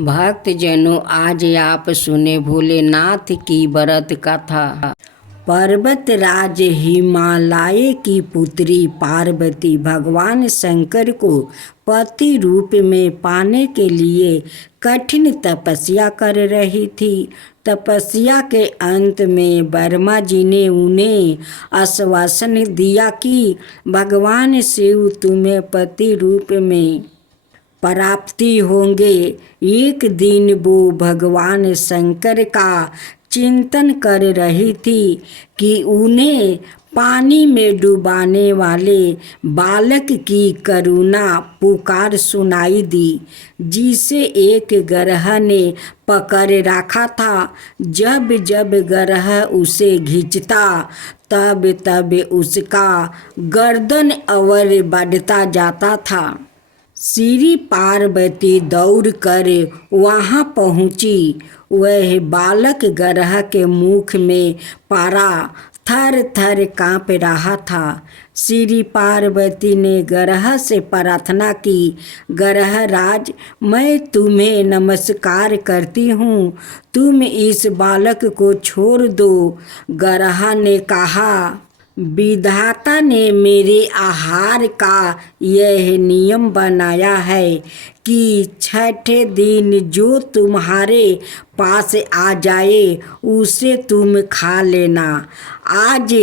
भक्तजनों, आज आप सुने भोलेनाथ की व्रत कथा। पर्वत राज हिमालय की पुत्री पार्वती भगवान शंकर को पति रूप में पाने के लिए कठिन तपस्या कर रही थी। तपस्या के अंत में ब्रह्मा जी ने उन्हें आश्वासन दिया कि भगवान शिव तुम्हें पति रूप में प्राप्ति होंगे। एक दिन वो भगवान शंकर का चिंतन कर रही थी कि उन्हें पानी में डुबाने वाले बालक की करुणा पुकार सुनाई दी, जिसे एक ग्रह ने पकड़ रखा था। जब जब ग्रह उसे खींचता तब तब उसका गर्दन और बढ़ता जाता था। श्री पार्वती दौड़कर वहां पहुंची। वह बालक ग्रह के मुख में पड़ा थर थर कांप रहा था। श्री पार्वती ने ग्रह से प्रार्थना की, ग्रह राज, मैं तुम्हें नमस्कार करती हूँ, तुम इस बालक को छोड़ दो। ग्रह ने कहा, विधाता ने मेरे आहार का यह नियम बनाया है कि छठे दिन जो तुम्हारे पास आ जाए उसे तुम खा लेना। आज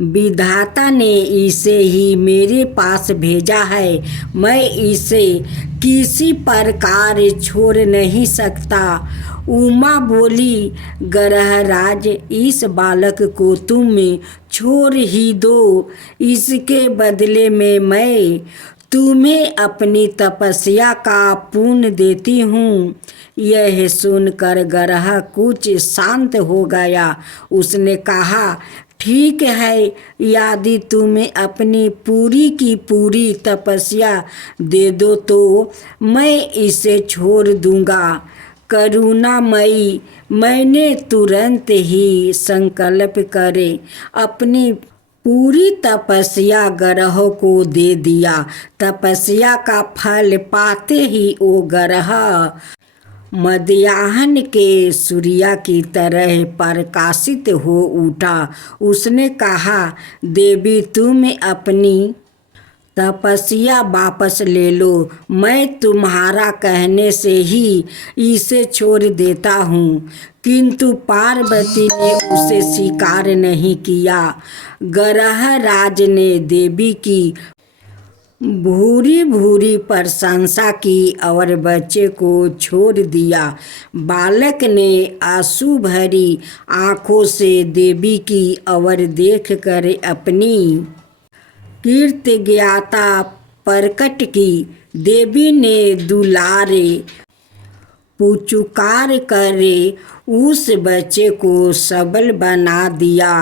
विधाता ने इसे ही मेरे पास भेजा है, मैं इसे किसी प्रकार छोड़ नहीं सकता। उमा बोली, ग्रहराज, इस बालक को तुम छोड़ ही दो, इसके बदले में मैं तुम्हें अपनी तपस्या का पुण्य देती हूँ। यह सुनकर ग्रह कुछ शांत हो गया। उसने कहा, ठीक है, यदि तुम्हें अपनी पूरी की पूरी तपस्या दे दो तो मैं इसे छोड़ दूंगा। करुणामयी, मैंने तुरंत ही संकल्प करे अपनी पूरी तपस्या ग्रह को दे दिया। तपस्या का फल पाते ही वो ग्रह मध्याह्न के सूर्य की तरह प्रकाशित हो उठा। उसने कहा, देवी, तुम अपनी तपस्या वापस ले लो, मैं तुम्हारा कहने से ही इसे छोड़ देता हूँ। किंतु पार्वती ने उसे स्वीकार नहीं किया। ग्रहराज ने देवी की भूरी भूरी प्रशंसा की और बच्चे को छोड़ दिया। बालक ने आंसू भरी आंखों से देवी की ओर देखकर अपनी कृतज्ञता प्रकट की। देवी ने दुलारे पुचकार करे उस बच्चे को सबल बना दिया।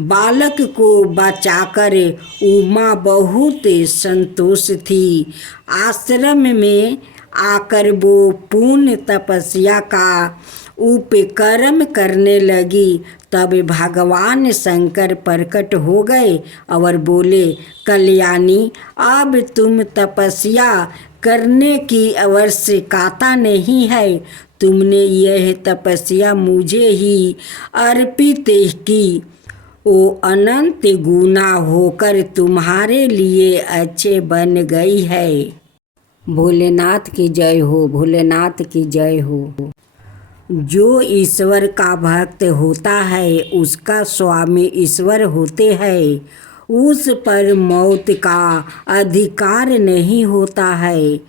बालक को बचाकर उमा बहुत संतोष थी। आश्रम में आकर वो पूर्ण तपस्या का उपक्रम करने लगी। तब भगवान शंकर प्रकट हो गए और बोले, कल्याणी, अब तुम तपस्या करने की आवश्यकता नहीं है। तुमने यह तपस्या मुझे ही अर्पित की, वो अनंत गुना होकर तुम्हारे लिए अच्छे बन गई है। भोलेनाथ की जय हो, भोलेनाथ की जय हो। जो ईश्वर का भक्त होता है उसका स्वामी ईश्वर होते हैं। उस पर मौत का अधिकार नहीं होता है।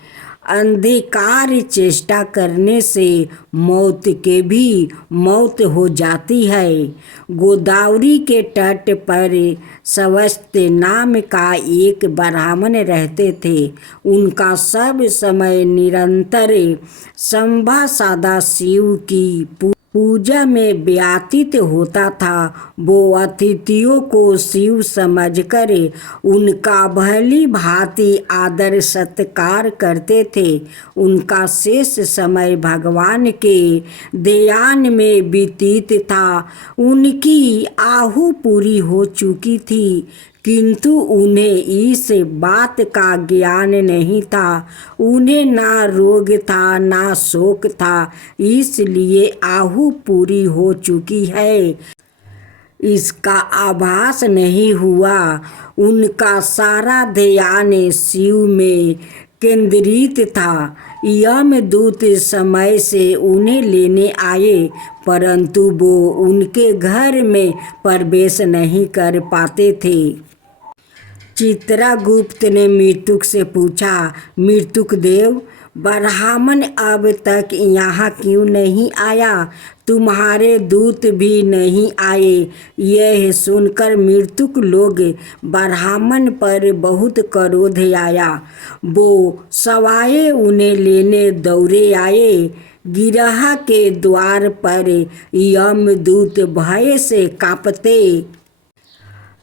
अंधकार चेष्टा करने से मौत के भी मौत हो जाती है। गोदावरी के तट पर स्वस्ति नाम का एक ब्राह्मण रहते थे। उनका सब समय निरंतर संभा सदा शिव की पूजा में व्यतीत होता था। वो अतिथियों को शिव समझकर उनका भली भांति आदर सत्कार करते थे। उनका शेष समय भगवान के ध्यान में व्यतीत था। उनकी आहु पूरी हो चुकी थी, किंतु उन्हें इस बात का ज्ञान नहीं था। उन्हें ना रोग था ना शोक था, इसलिए आहु पूरी हो चुकी है इसका आभास नहीं हुआ। उनका सारा ध्यान शिव में केंद्रित था। यमदूत समय से उन्हें लेने आए, परंतु वो उनके घर में प्रवेश नहीं कर पाते थे। चित्रगुप्त ने मृत्युक से पूछा, मृत्युक देव, ब्राह्मण अब तक यहाँ क्यों नहीं आया? तुम्हारे दूत भी नहीं आए। यह सुनकर मृत्युक लोग ब्राह्मण पर बहुत क्रोध आया। वो सवाए उन्हें लेने दौड़े आए। गिरह के द्वार पर यमदूत भय से कांपते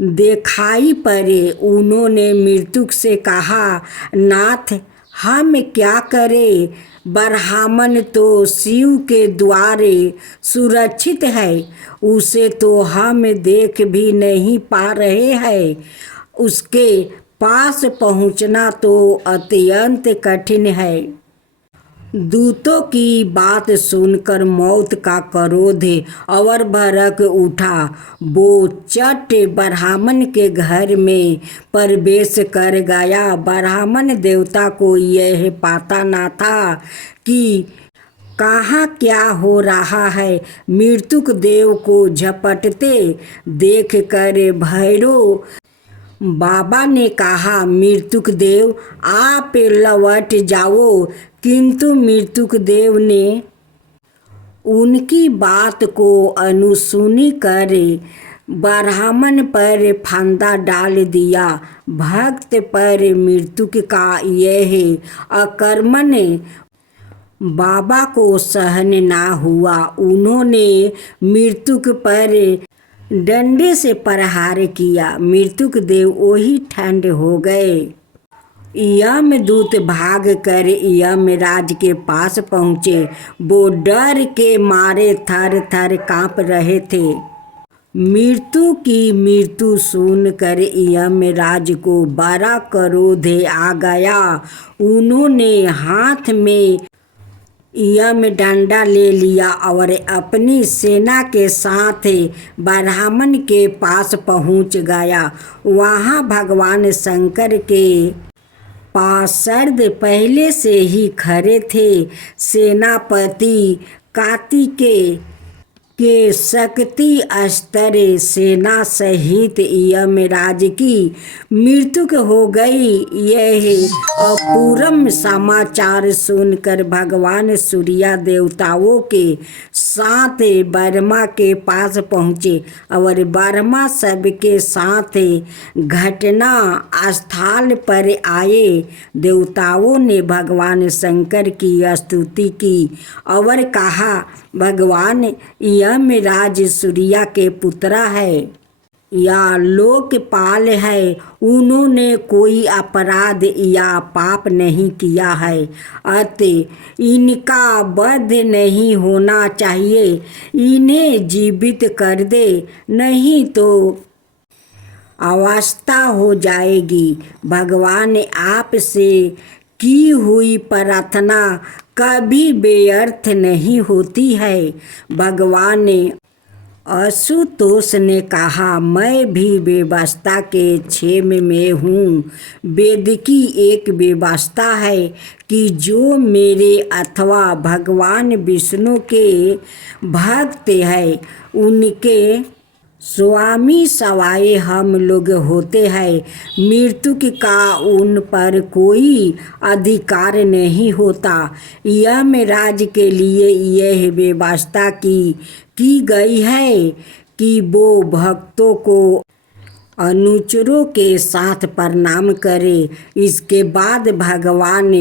दिखाई पड़े। उन्होंने मृत्युक से कहा, नाथ, हम क्या करें? ब्राह्मण तो शिव के द्वारे सुरक्षित है, उसे तो हम देख भी नहीं पा रहे हैं। उसके पास पहुंचना तो अत्यंत कठिन है। दूतों की बात सुनकर मौत का क्रोध और भड़क उठा। वो चट ब्राह्मण के घर में प्रवेश कर गया। ब्राह्मण देवता को यह पता न था कि कहाँ क्या हो रहा है। मृत्युक देव को झपटते देख कर भैरव बाबा ने कहा, मृत्युक देव, आप लौट जाओ। किंतु मृत्युक देव ने उनकी बात को अनसुनी कर ब्राह्मण पर फंदा डाल दिया। भक्त पर मृत्युक का यह आक्रमण बाबा को सहन ना हुआ। उन्होंने मृत्युक पर डंडे से प्रहार किया। मृत्युक देव वही ठंड हो गए। यमदूत भाग कर यमराज के पास पहुँचे। वो डर के मारे थर थर काँप रहे थे। मृत्यु की मृत्यु सुनकर यमराज को बड़ा क्रोध आ गया। उन्होंने हाथ में यमदंडा ले लिया और अपनी सेना के साथ ब्राह्मण के पास पहुंच गया। वहां भगवान शंकर के पार्षद पहले से ही खड़े थे। सेनापति कार्तिकेय के शक्ति अस्त्र सेना सहित यमराज की मृत्यु हो गई। यह अपूर्व समाचार सुनकर भगवान सूर्य देवताओं के साथ ब्रह्मा के पास पहुँचे और ब्रह्मा सबके साथ घटना स्थल पर आए। देवताओं ने भगवान शंकर की स्तुति की और कहा, भगवान यमराज सूर्य के पुत्र है या लोकपाल है। उन्होंने कोई अपराध या पाप नहीं किया है, अतः इनका वध नहीं होना चाहिए। इन्हें जीवित कर दे, नहीं तो अवस्था हो जाएगी। भगवान आपसे की हुई प्रार्थना कभी व्यर्थ नहीं होती है। भगवान आशुतोष ने कहा, मैं भी व्यवस्था के क्षेम में हूँ। वेद की एक व्यवस्था है कि जो मेरे अथवा भगवान विष्णु के भक्त है, उनके स्वामी सवाए हम लोग होते हैं। मृत्यु का उन पर कोई अधिकार नहीं होता। यमराज के लिए यह व्यवस्था की गई है कि वो भक्तों को अनुचरों के साथ प्रणाम करे। इसके बाद भगवान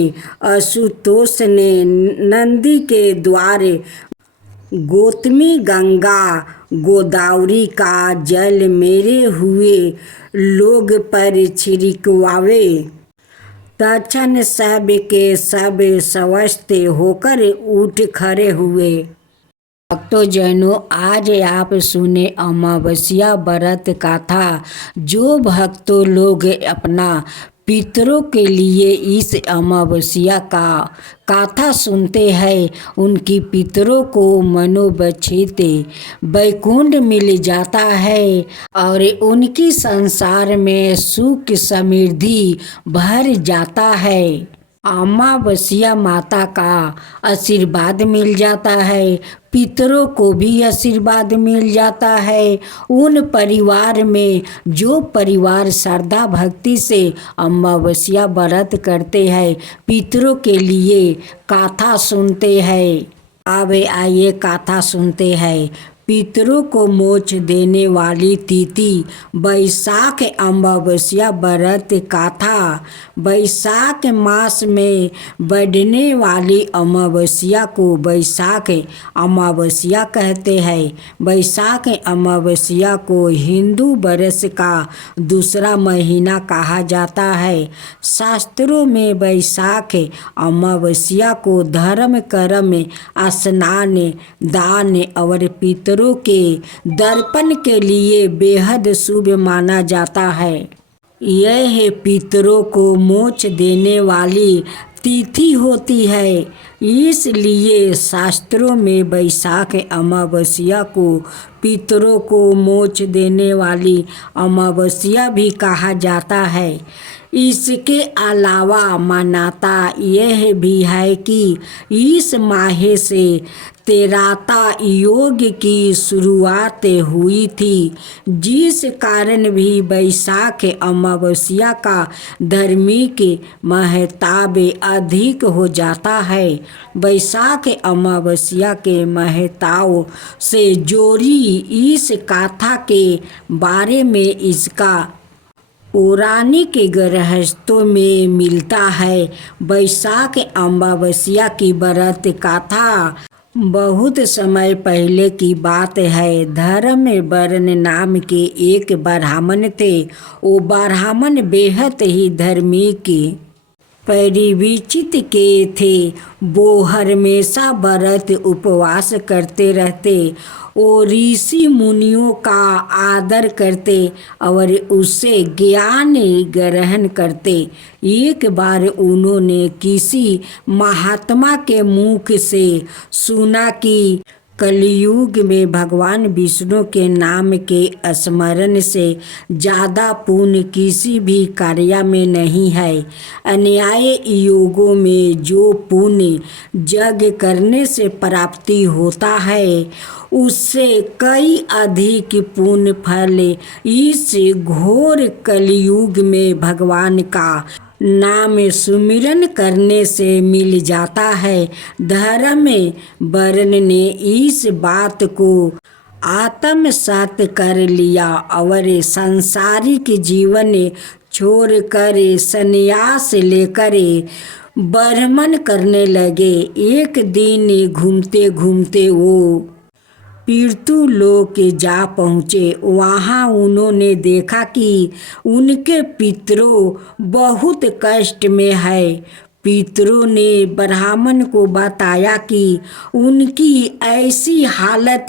आशुतोष ने नंदी के द्वारे गौतमी गंगा गोदावरी का जल मेरे हुए लोग पर छिड़कवावे। तत्क्षण सब के सब स्वस्थ होकर उठ खड़े हुए। भक्तजनों, आज आप सुने अमावस्या व्रत कथा। जो भक्तों लोग अपना पितरों के लिए इस अमावस्या का कथा सुनते हैं, उनकी पितरों को मनोवांछित वैकुंठ मिल जाता है और उनकी संसार में सुख समृद्धि भर जाता है। अमावस्या माता का आशीर्वाद मिल जाता है, पितरों को भी आशीर्वाद मिल जाता है। उन परिवार में जो परिवार श्रद्धा भक्ति से अमावस्या व्रत करते हैं, पितरों के लिए कथा सुनते हैं। अब आइए कथा सुनते हैं। पितरों को मोक्ष देने वाली तिथि वैशाख अमावस्या व्रत कथा। वैशाख मास में बढ़ने वाली अमावस्या को वैशाख अमावस्या कहते हैं। वैशाख अमावस्या को हिंदू वर्ष का दूसरा महीना कहा जाता है। शास्त्रों में वैशाख अमावस्या को धर्म कर्म स्नान दान और पितरों के दर्पण के लिए बेहद शुभ माना जाता है। यह पितरों को मोक्ष देने वाली तिथि होती है, इसलिए शास्त्रों में वैशाख अमावस्या को पितरों को मोक्ष देने वाली अमावस्या भी कहा जाता है। इसके अलावा मान्यता यह भी है कि इस माह से तेराता योग की शुरुआत हुई थी, जिस कारण भी वैशाख अमावस्या का धार्मिक महत्व अधिक हो जाता है। वैशाख अमावस्या के महत्व से जोड़ी इस कथा के बारे में इसका पौराणिक गृहस्थों में मिलता है। वैशाख अमावस्या की व्रत कथा बहुत समय पहले की बात है। धर्म वर्ण नाम के एक ब्राह्मण थे। वो ब्राह्मण बेहद ही धार्मिक परिविचित के थे। वो हमेशा व्रत उपवास करते रहते। वो ऋषि मुनियों का आदर करते और उससे ज्ञान ग्रहण करते। एक बार उन्होंने किसी महात्मा के मुख से सुना कि कलयुग में भगवान विष्णु के नाम के स्मरण से ज़्यादा पुण्य किसी भी कार्य में नहीं है। अन्याय योगों में जो पुण्य यज्ञ करने से प्राप्ति होता है, उससे कई अधिक पुण्य फल इस घोर कलयुग में भगवान का नाम सुमिरन करने से मिल जाता है। धर्म वर्ण ने इस बात को आत्मसात कर लिया और सांसारिक जीवन छोड़कर संन्यास लेकर ब्राह्मण करने लगे। एक दिन घूमते घूमते वो पृथु लोक जा पहुँचे। वहाँ उन्होंने देखा कि उनके पितरों बहुत कष्ट में है। पितरों ने ब्राह्मण को बताया कि उनकी ऐसी हालत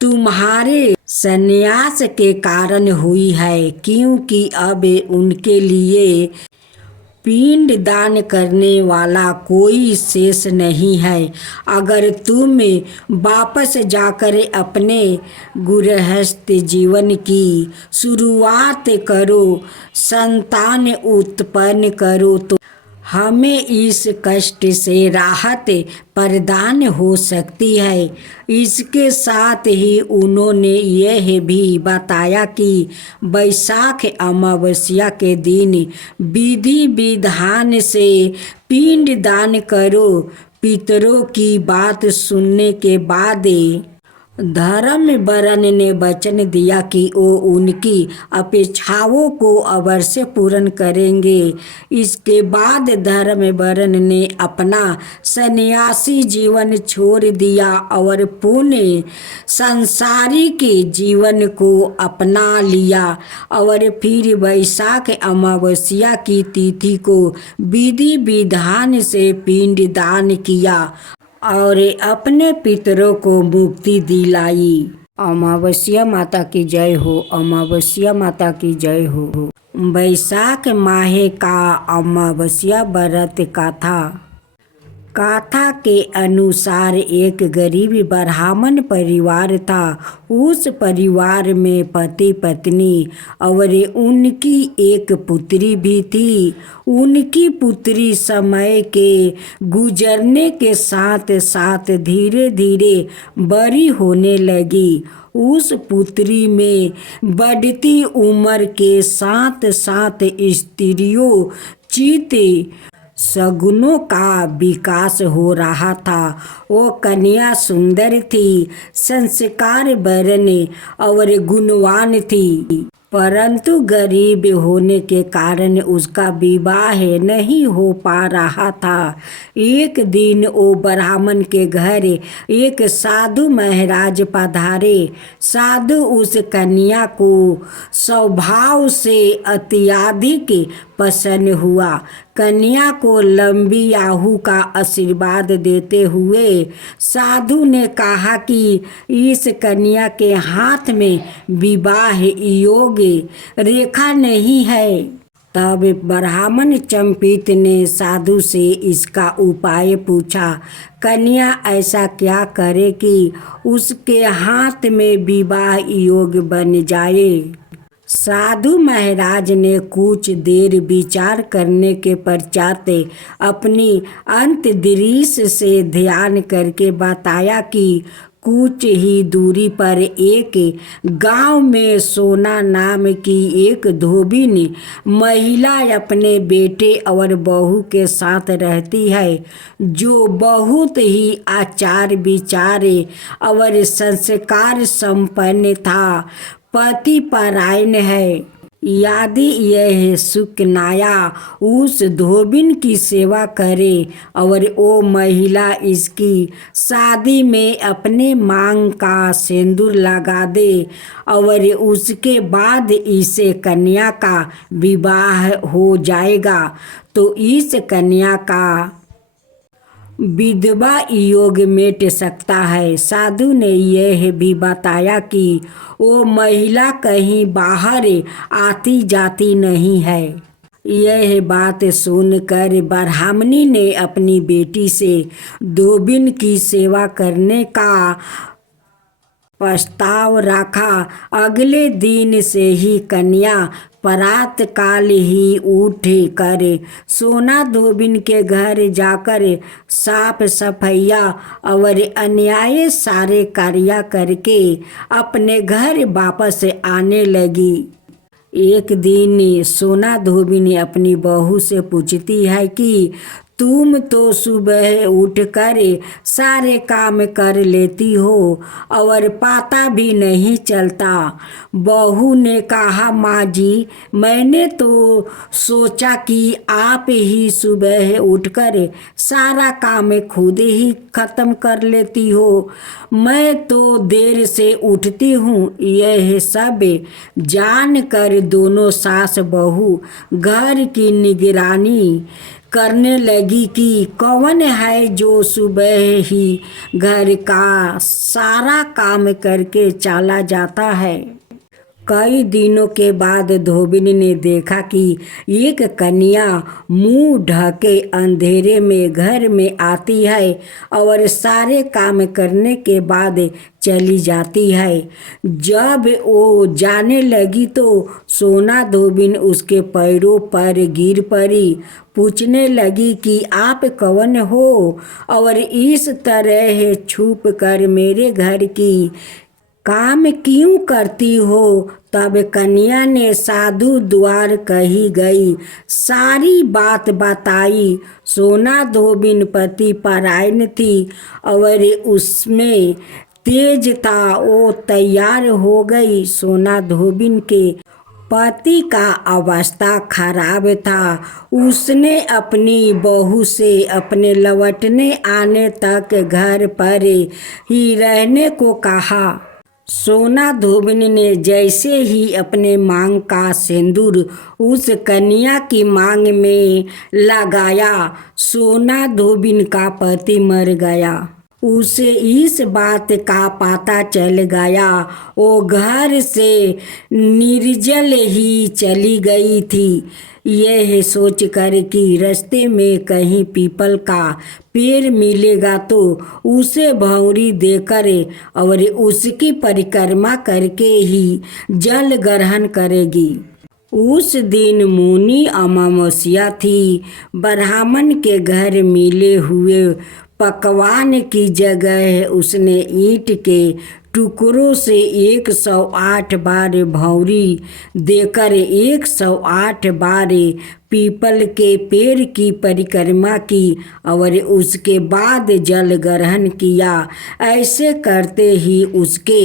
तुम्हारे संन्यास के कारण हुई है, क्योंकि अब उनके लिए पिंड दान करने वाला कोई शेष नहीं है। अगर तुम वापस जाकर अपने गृहस्थ जीवन की शुरुआत करो, संतान उत्पन्न करो, तो हमें इस कष्ट से राहत प्रदान हो सकती है। इसके साथ ही उन्होंने यह भी बताया कि वैशाख अमावस्या के दिन विधि विधान से पिंड दान करो। पितरों की बात सुनने के बाद धर्म वर्ण ने वचन दिया कि वो उनकी अपेक्षाओं को अवश्य पूर्ण करेंगे। इसके बाद धर्म वर्ण ने अपना सन्यासी जीवन छोड़ दिया और पुण्य सांसारिक जीवन को अपना लिया और फिर वैशाख अमावस्या की तिथि को विधि विधान से पिंड दान किया और अपने पितरों को मुक्ति दिलाई। अमावस्या माता की जय हो, अमावस्या माता की जय हो। बैसाख माह का अमावस्या व्रत कथा के अनुसार एक गरीब ब्राह्मण परिवार था। उस परिवार में पति पत्नी और उनकी एक पुत्री भी थी। उनकी पुत्री समय के गुजरने के साथ साथ धीरे धीरे बड़ी होने लगी। उस पुत्री में बढ़ती उम्र के साथ साथ स्त्रियों चित्त सगुनों का विकास हो रहा था। वो कन्या सुंदर थी, संस्कार वर्ण और गुणवान थी, परंतु गरीब होने के कारण उसका विवाह नहीं हो पा रहा था। एक दिन वो ब्राह्मण के घर एक साधु महाराज पधारे। साधु उस कन्या को स्वभाव से अत्यधिक पसंद हुआ। कन्या को लंबी आयु का आशीर्वाद देते हुए साधु ने कहा कि इस कन्या के हाथ में विवाह योग्य रेखा नहीं है। तब ब्राह्मण चंपित ने साधु से इसका उपाय पूछा। कन्या ऐसा क्या करे कि उसके हाथ में विवाह योग्य बन जाए। साधु महाराज ने कुछ देर विचार करने के पश्चात अपनी अंतर्दृष्टि से ध्यान करके बताया कि कुछ ही दूरी पर एक गांव में सोना नाम की एक धोबिन महिला अपने बेटे और बहू के साथ रहती है, जो बहुत ही आचार विचार और संस्कार संपन्न था, पति परायण है। यदि यह सुकन्या उस धोबिन की सेवा करे और वो महिला इसकी शादी में अपने मांग का सिंदूर लगा दे और उसके बाद इसे कन्या का विवाह हो जाएगा, तो इस कन्या का विधवा योग मिट सकता है। साधु ने यह भी बताया कि वो महिला कहीं बाहर आती जाती नहीं है। यह बात सुनकर ब्राह्मणी ने अपनी बेटी से धोबिन की सेवा करने का प्रस्ताव रखा। अगले दिन से ही कन्या प्रातः काल ही उठ कर सोना धोबिन के घर जाकर साफ सफाइया और अन्याय सारे कार्य करके अपने घर वापस आने लगी। एक दिन सोना धोबिन अपनी बहू से पूछती है कि तुम तो सुबह उठकर सारे काम कर लेती हो और पता भी नहीं चलता। बहू ने कहा, माँ जी, मैंने तो सोचा कि आप ही सुबह उठकर सारा काम खुद ही खत्म कर लेती हो। मैं तो देर से उठती हूँ। यह सब जानकर दोनों सास बहू घर की निगरानी करने लगी कि कौन है जो सुबह ही घर का सारा काम करके चला जाता है। कई दिनों के बाद धोबिन ने देखा कि एक कन्या मुंह ढके अंधेरे में घर में आती है और सारे काम करने के बाद चली जाती है। जब वो जाने लगी तो सोना धोबिन उसके पैरों पर गिर पड़ी। पूछने लगी कि आप कौन हो और इस तरह छुप कर मेरे घर की काम क्यों करती हो। तब कन्या ने साधु द्वार कही गई सारी बात बताई। सोना धोबिन पति परायण थी और उसमें तेज था। वो तैयार हो गई। सोना धोबिन के पति का अवस्था खराब था। उसने अपनी बहू से अपने लौटने आने तक घर पर ही रहने को कहा। सोना धोबिन ने जैसे ही अपने मांग का सिंदूर उस कन्या की मांग में लगाया, सोना धोबिन का पति मर गया। उसे इस बात का पता चल गया। वो घर से निर्जल ही चली गई थी, यह सोचकर कि रास्ते में कहीं पीपल का पेड़ मिलेगा तो उसे भौंरी देकर और उसकी परिक्रमा करके ही जल ग्रहण करेगी। उस दिन मुनि अमावस्या थी। ब्राह्मण के घर मिले हुए पकवान की जगह उसने ईंट के टुकड़ों से 108 बार भौंरी देकर 108 बार पीपल के पेड़ की परिक्रमा की और उसके बाद जल ग्रहण किया। ऐसे करते ही उसके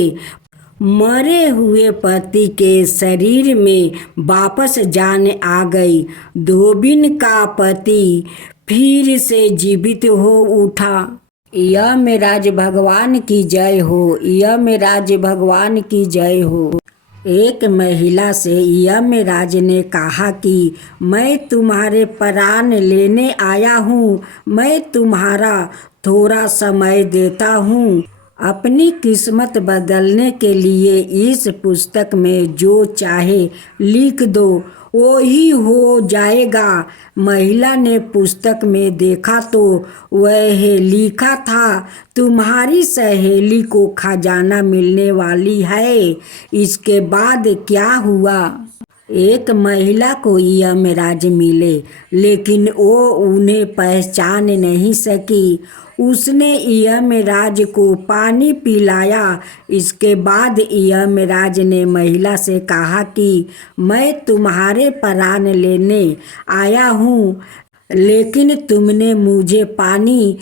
मरे हुए पति के शरीर में वापस जान आ गई। धोबिन का पति फिर से जीवित हो उठा। यमराज भगवान की जय हो, यमराज भगवान की जय हो। एक महिला से यमराज ने कहा कि मैं तुम्हारे प्राण लेने आया हूँ, मैं तुम्हारा थोड़ा समय देता हूँ। अपनी किस्मत बदलने के लिए इस पुस्तक में जो चाहे लिख दो, वो ही हो जाएगा। महिला ने पुस्तक में देखा तो वह लिखा था, तुम्हारी सहेली को खजाना मिलने वाली है। इसके बाद क्या हुआ? एक महिला को यमराज मिले, लेकिन वो उन्हें पहचान नहीं सकी। उसने यमराज को पानी पिलाया। इसके बाद यमराज ने महिला से कहा कि मैं तुम्हारे प्राण लेने आया हूँ, लेकिन तुमने मुझे पानी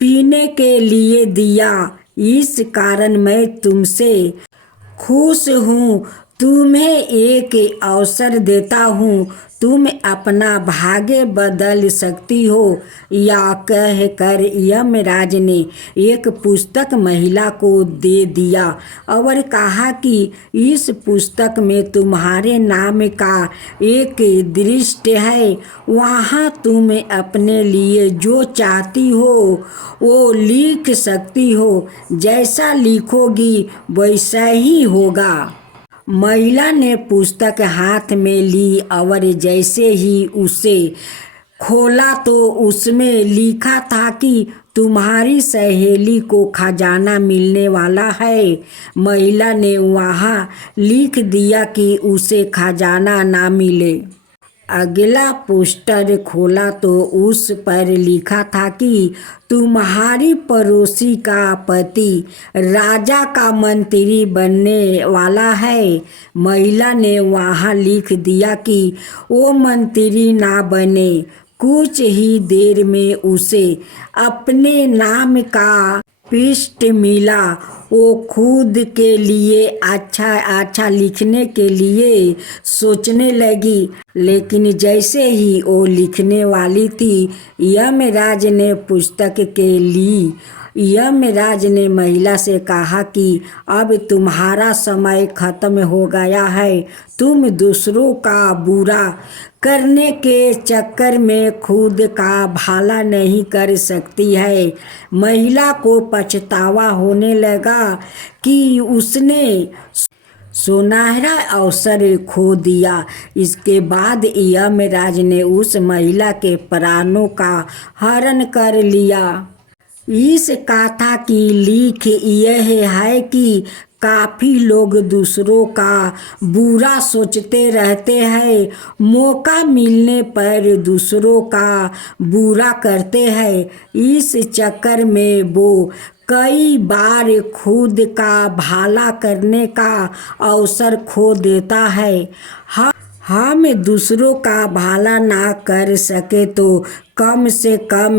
पीने के लिए दिया, इस कारण मैं तुमसे खुश हूँ। तुम्हें एक अवसर देता हूँ, तुम अपना भाग्य बदल सकती हो। या कहकर यमराज ने एक पुस्तक महिला को दे दिया और कहा कि इस पुस्तक में तुम्हारे नाम का एक दृष्टि है, वहाँ तुम अपने लिए जो चाहती हो वो लिख सकती हो। जैसा लिखोगी वैसा ही होगा। महिला ने पुस्तक हाथ में ली और जैसे ही उसे खोला तो उसमें लिखा था कि तुम्हारी सहेली को खजाना मिलने वाला है। महिला ने वहाँ लिख दिया कि उसे खजाना ना मिले। अगला पोस्टर खोला तो उस पर लिखा था कि तुम्हारी पड़ोसी का पति राजा का मंत्री बनने वाला है। महिला ने वहाँ लिख दिया कि वो मंत्री ना बने। कुछ ही देर में उसे अपने नाम का पृष्ठ मिला। वो खुद के लिए अच्छा लिखने के लिए सोचने लगी, लेकिन जैसे ही वो लिखने वाली थी, यमराज ने पुस्तक के ली। यमराज ने महिला से कहा कि अब तुम्हारा समय खत्म हो गया है। तुम दूसरों का बुरा करने के चक्कर में खुद का भला नहीं कर सकती है। महिला को पछतावा होने लगा कि उसने सुनहरा अवसर खो दिया। इसके बाद यमराज ने उस महिला के प्राणों का हरण कर लिया। इस कथा की लिख यह है कि काफ़ी लोग दूसरों का बुरा सोचते रहते हैं, मौका मिलने पर दूसरों का बुरा करते हैं। इस चक्कर में वो कई बार खुद का भला करने का अवसर खो देता है। हम दूसरों का भला ना कर सके तो कम से कम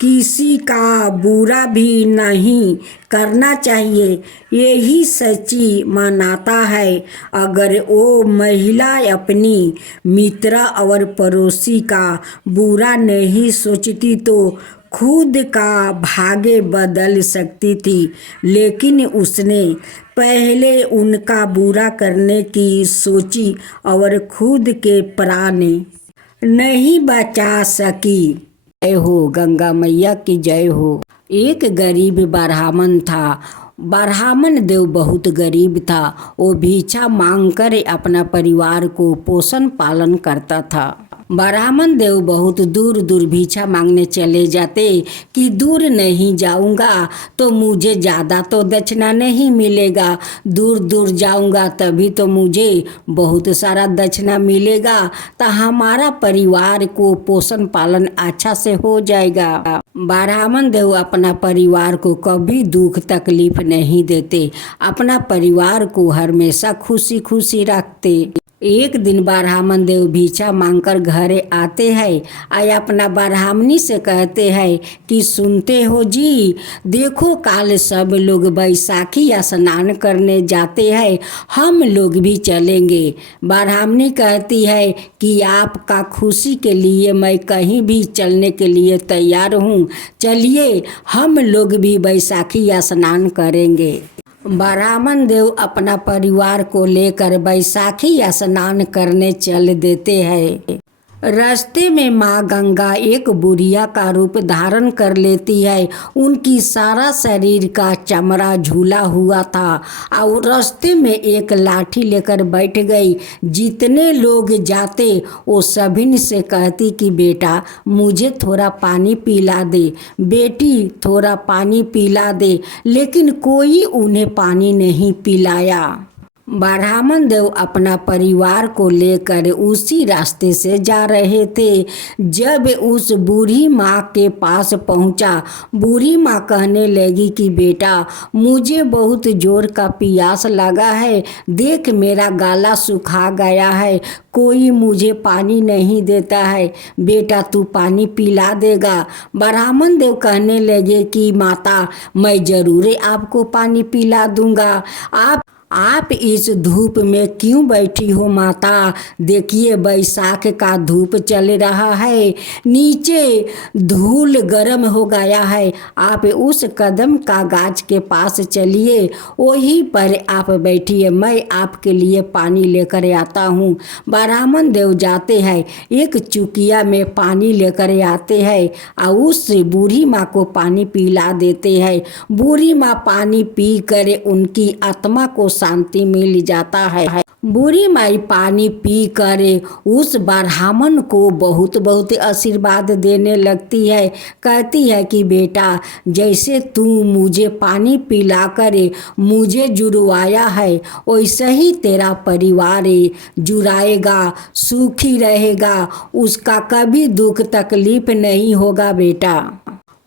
किसी का बुरा भी नहीं करना चाहिए, यही सच्ची मानवता है। अगर वो महिला अपनी मित्र और पड़ोसी का बुरा नहीं सोचती तो खुद का भाग्य बदल सकती थी, लेकिन उसने पहले उनका बुरा करने की सोची और खुद के प्राण नहीं बचा सकी। जय हो गंगा मैया की जय हो। एक गरीब ब्राह्मण था। ब्राह्मण देव बहुत गरीब था। वो भिक्षा मांगकर अपना परिवार को पोषण पालन करता था। ब्राह्मण देव बहुत दूर दूर भिक्षा मांगने चले जाते कि दूर नहीं जाऊंगा तो मुझे ज़्यादा तो दक्षिणा नहीं मिलेगा, दूर दूर जाऊंगा तभी तो मुझे बहुत सारा दक्षिणा मिलेगा, तो हमारा परिवार को पोषण पालन अच्छा से हो जाएगा। ब्राह्मण देव अपना परिवार को कभी दुख तकलीफ नहीं देते, अपना परिवार को हमेशा खुशी खुशी रखते। एक दिन ब्राह्मण देव भिक्षा मांगकर घरे आते हैं और अपना ब्राह्मणी से कहते हैं कि सुनते हो जी, देखो काल सब लोग बैसाखी स्नान करने जाते हैं, हम लोग भी चलेंगे। ब्राह्मणी कहती है कि आपका खुशी के लिए मैं कहीं भी चलने के लिए तैयार हूँ, चलिए हम लोग भी बैसाखी स्नान करेंगे। ब्राह्मण देव अपना परिवार को लेकर बैसाखी स्नान करने चल देते हैं। रास्ते में माँ गंगा एक बुढ़िया का रूप धारण कर लेती है। उनकी सारा शरीर का चमड़ा झूला हुआ था और रास्ते में एक लाठी लेकर बैठ गई। जितने लोग जाते वो सभी से कहती कि बेटा मुझे थोड़ा पानी पिला दे, बेटी थोड़ा पानी पिला दे, लेकिन कोई उन्हें पानी नहीं पिलाया। ब्राह्मण देव अपना परिवार को लेकर उसी रास्ते से जा रहे थे। जब उस बूढ़ी माँ के पास पहुँचा, बूढ़ी माँ कहने लगी कि बेटा मुझे बहुत जोर का प्यास लगा है, देख मेरा गला सूखा गया है, कोई मुझे पानी नहीं देता है, बेटा तू पानी पिला देगा। ब्राह्मण देव कहने लगे कि माता मैं ज़रूर आपको पानी पिला दूंगा। आप इस धूप में क्यों बैठी हो माता? देखिए बैसाख का धूप चल रहा है, नीचे धूल गर्म हो गया है, आप उस कदम का गाछ के पास चलिए, वहीं पर आप बैठिए, मैं आपके लिए पानी लेकर आता हूँ। ब्राह्मण देव जाते हैं, एक चुकिया में पानी लेकर आते हैं और उस बूढ़ी माँ को पानी पिला देते हैं। बूढ़ी माँ पानी पी कर उनकी आत्मा को शांति मिल जाता है। बूढ़ी माई पानी पी कर उस ब्राह्मण को बहुत बहुत आशीर्वाद देने लगती है। कहती है कि बेटा जैसे तू मुझे पानी पिलाकर मुझे जुड़वाया है, वैसे ही तेरा परिवार जुड़ाएगा, सुखी रहेगा, उसका कभी दुख तकलीफ नहीं होगा बेटा।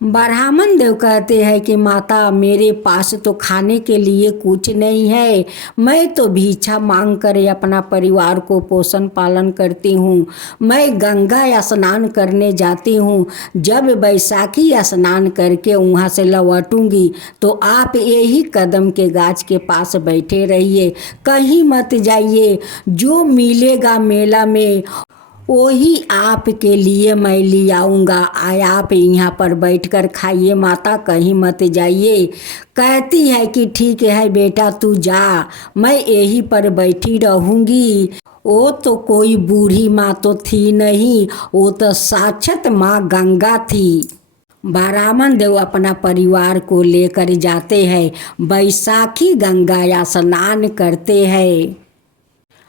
ब्राह्मण देव कहते हैं कि माता मेरे पास तो खाने के लिए कुछ नहीं है, मैं तो भिक्षा मांग कर अपना परिवार को पोषण पालन करती हूँ। मैं गंगा स्नान करने जाती हूँ, जब बैसाखी स्नान करके वहाँ से लौटूंगी तो आप यही कदम के गाछ के पास बैठे रहिए, कहीं मत जाइए, जो मिलेगा मेला में वही आपके लिए मैं ले आऊँगा, आप यहाँ पर बैठकर खाइए माता, कहीं मत जाइए। कहती है कि ठीक है बेटा तू जा, मैं यहीं पर बैठी रहूँगी। वो तो कोई बूढ़ी माँ तो थी नहीं, वो तो साक्षात माँ गंगा थी। ब्राह्मण देव अपना परिवार को लेकर जाते हैं, बैसाखी गंगा स्नान करते हैं।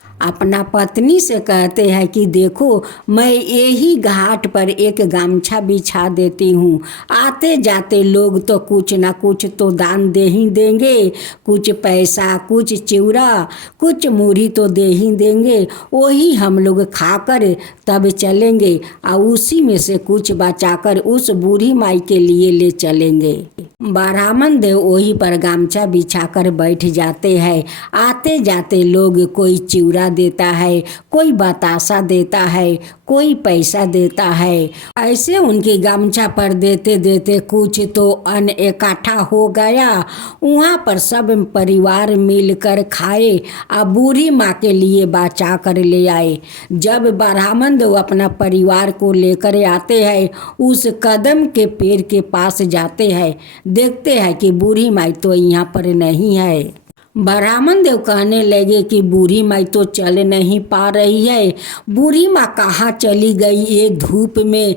अपना पत्नी से कहते हैं कि देखो मैं यही घाट पर एक गमछा बिछा देती हूँ, आते जाते लोग तो कुछ ना कुछ तो दान दे ही देंगे, कुछ पैसा, कुछ चिवड़ा, कुछ मूढ़ी तो दे ही देंगे, वही हम लोग खाकर तब चलेंगे और उसी में से कुछ बचाकर उस बूढ़ी माई के लिए ले चलेंगे। ब्राह्मण देव वही पर गमछा बिछाकर बैठ जाते हैं। आते जाते लोग कोई चिवड़ा देता है, कोई बतासा देता है, कोई पैसा देता है। ऐसे उनके गमछा पर देते देते कुछ तो अन्न इकट्ठा हो गया। वहाँ पर सब परिवार मिलकर खाए और बूढ़ी माँ के लिए बचा कर ले आए। जब ब्राह्मण देव अपना परिवार को लेकर आते हैं, उस कदम के पेड़ के पास जाते हैं, देखते हैं कि बूढ़ी माई तो यहाँ पर नहीं है। ब्राह्मण देव कहने लगे कि बूढ़ी माई तो चल नहीं पा रही है, बूढ़ी माँ कहाँ चली गई ये धूप में?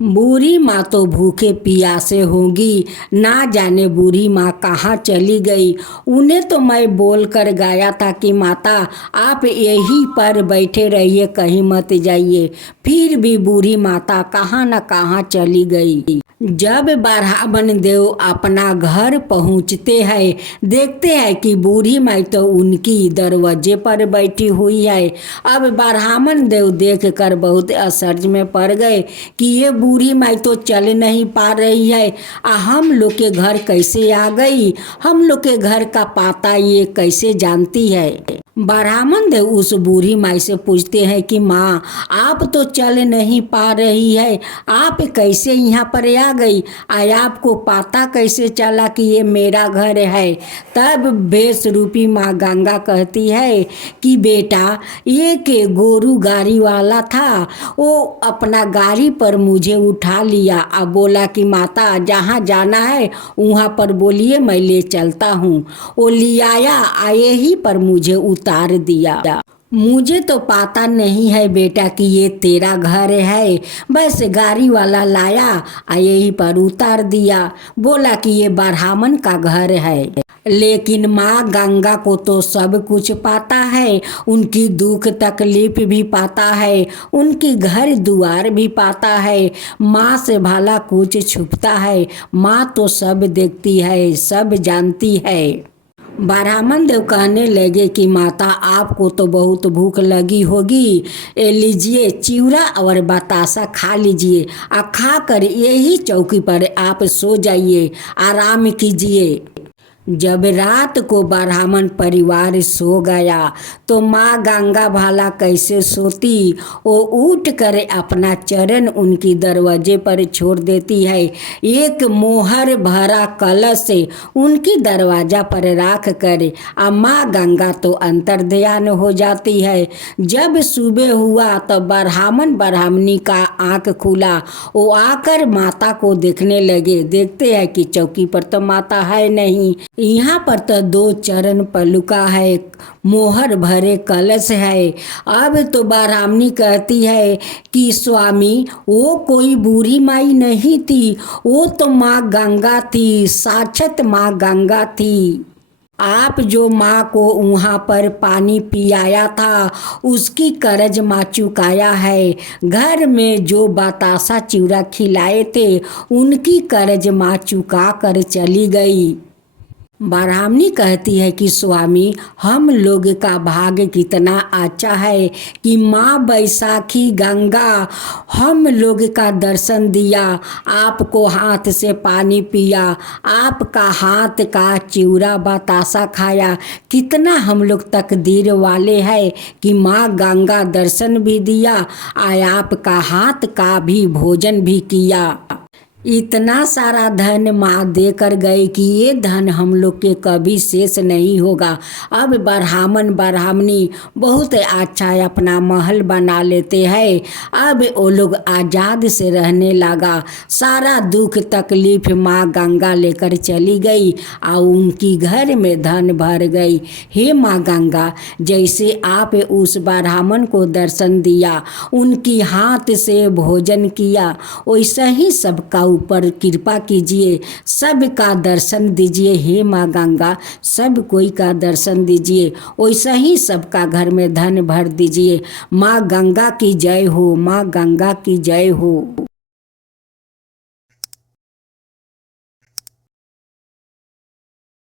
बूढ़ी माँ तो भूखे प्यासे होंगी, ना जाने बूढ़ी माँ कहाँ चली गई। उन्हें तो मैं बोल कर गाया था कि माता आप यहीं पर बैठे रहिए, कहीं मत जाइए, फिर भी बूढ़ी माता कहाँ न कहाँ चली गई। जब ब्राह्मण देव अपना घर पहुँचते हैं, देखते हैं कि बूढ़ी माई तो उनकी दरवाजे पर बैठी हुई है। अब ब्राह्मण देव देख कर बहुत आश्चर्य में पड़ गए कि ये बूढ़ी माई तो चल नहीं पा रही है, हम लोग के घर कैसे आ गई, हम लोग के घर का पता ये कैसे जानती है। ब्राह्मण देव उस बूढ़ी माई से पूछते हैं कि माँ आप तो चल नहीं पा रही है, आप कैसे यहाँ पर आ गई, आपको पता कैसे चला कि ये मेरा घर है। तब बेस रूपी माँ गंगा कहती है कि बेटा ये के गोरू गाड़ी वाला था, वो अपना गाड़ी पर मुझे उठा लिया, अब बोला कि माता जहाँ जाना है वहाँ पर बोलिए मैं ले चलता हूँ। वो लियाया आए ही पर मुझे उतार दिया। मुझे तो पता नहीं है बेटा कि ये तेरा घर है, बस गाड़ी वाला लाया यहीं पर उतार दिया, बोला कि ये ब्राह्मण का घर है। लेकिन माँ गंगा को तो सब कुछ पता है, उनकी दुख तकलीफ भी पता है, उनकी घर दुआर भी पता है। माँ से भला कुछ छुपता है, माँ तो सब देखती है, सब जानती है। ब्राह्मण देव कहने लगे कि माता आपको तो बहुत भूख लगी होगी, लीजिए चिवड़ा और बतासा खा लीजिए, खा कर यही चौकी पर आप सो जाइए, आराम कीजिए। जब रात को ब्राह्मण परिवार सो गया तो माँ गंगा भाला कैसे सोती, वो उठ कर अपना चरण उनकी दरवाजे पर छोड़ देती है। एक मोहर भरा कलश से उनकी दरवाजा पर रख कर माँ गंगा तो अंतर्ध्यान हो जाती है। जब सुबह हुआ तो ब्राह्मण ब्राह्मणी का आँख खुला, वो आकर माता को देखने लगे, देखते हैं कि चौकी पर तो माता है नहीं, यहाँ पर तो दो चरण पलुका है, मोहर भरे कलश है। अब तो ब्राह्मणी कहती है कि स्वामी वो कोई बूढ़ी माई नहीं थी, वो तो माँ गंगा थी, साक्षात माँ गंगा थी। आप जो माँ को वहाँ पर पानी पियाया था उसकी कर्ज माँ चुकाया है, घर में जो बतासा चिवड़ा खिलाए थे उनकी कर्ज माँ चुका कर चली गई। ब्राह्मणी कहती है कि स्वामी हम लोग का भाग्य कितना अच्छा है कि माँ बैसाखी गंगा हम लोग का दर्शन दिया, आपको हाथ से पानी पिया, आपका हाथ का चिवड़ा बतासा खाया, कितना हम लोग तकदीर वाले हैं कि माँ गंगा दर्शन भी दिया, आपका हाथ का भी भोजन भी किया। इतना सारा धन माँ देकर गए कि ये धन हम लोग के कभी शेष नहीं होगा। अब ब्राह्मण ब्राह्मणी बहुत अच्छा अपना महल बना लेते हैं। अब वो लोग आज़ाद से रहने लगा। सारा दुख तकलीफ माँ गंगा लेकर चली गई और उनकी घर में धन भर गई। हे माँ गंगा, जैसे आप उस ब्राह्मण को दर्शन दिया, उनकी हाथ से भोजन किया, वैसा ही सबका ऊपर कृपा कीजिए, सबका दर्शन दीजिए। हे माँ गंगा, सब कोई का दर्शन दीजिए, वैसा ही सबका घर में धन भर दीजिए। माँ गंगा की जय हो, माँ गंगा की जय हो।